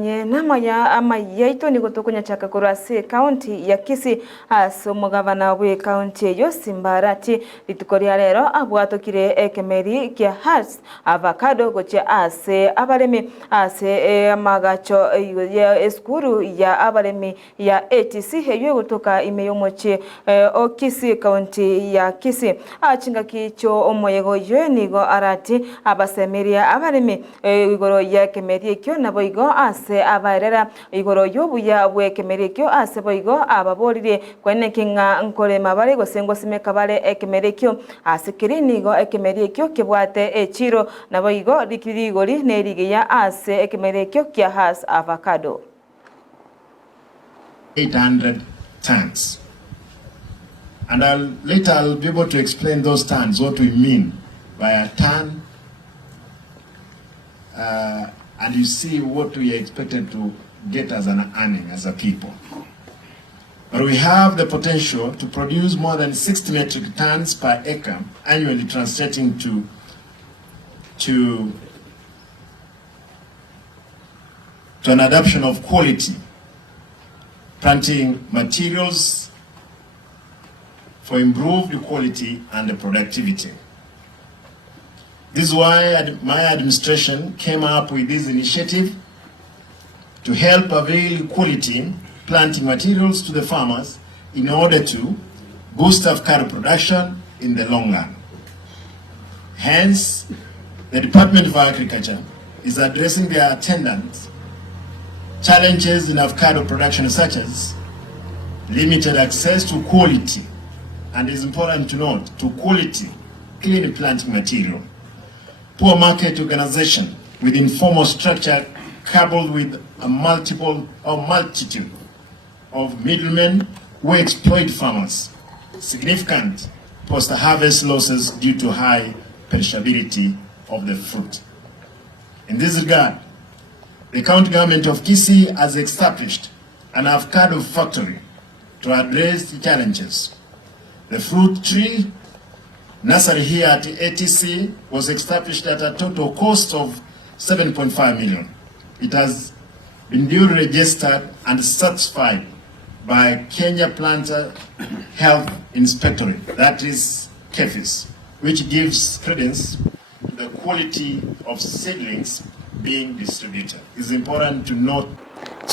Nama ya ama yaito ni kutokunya chaka kurasi county ya Kisii asomo gavana we county yo Simba Arati litukoria rero abwatokire ekemeri kia has avocado goche ase abaremi ase amagacho ya eskuru ya abaremi ya ATC heyo gutoka imeyomoche o Kisii county ya Kisii achinga kicho omoyego yo nigo Arati abasemeria abaremi igoro ya kemeri kyo naboigo ase abaerera igoro yobuya bwekemerekyo ase boigo ababorire kwene kinga nkore mabare gosengo simeka bare ekemerekyo ase kirinigo ekemerekyo kebwate echiro naboigo likirigori nerigeya ase ekemerekyo kya has avocado 800 tons, and later I'll be able to explain those tons, what we mean by a ton, and you see what we are expected to get as an earning as a people. But we have the potential to produce more than 60 metric tons per acre annually, translating to an adoption of quality planting materials for improved quality and productivity. This is why my administration came up with this initiative to help avail quality planting materials to the farmers in order to boost avocado production in the long run. Hence, the Department of Agriculture is addressing the attendant challenges in avocado production, such as limited access to quality, and it's important to note, to quality clean planting material, poor market organization with informal structure coupled with a multitude of middlemen who exploit farmers, significant post-harvest losses due to high perishability of the fruit. In this regard, the county government of Kisii has established an avocado factory to address the challenges. The fruit tree nursery here at ATC was established at a total cost of 7.5 million. It has been duly registered and certified by Kenya Planter Health Inspectorate, that is KEFIS, which gives credence to the quality of seedlings being distributed. It's important to note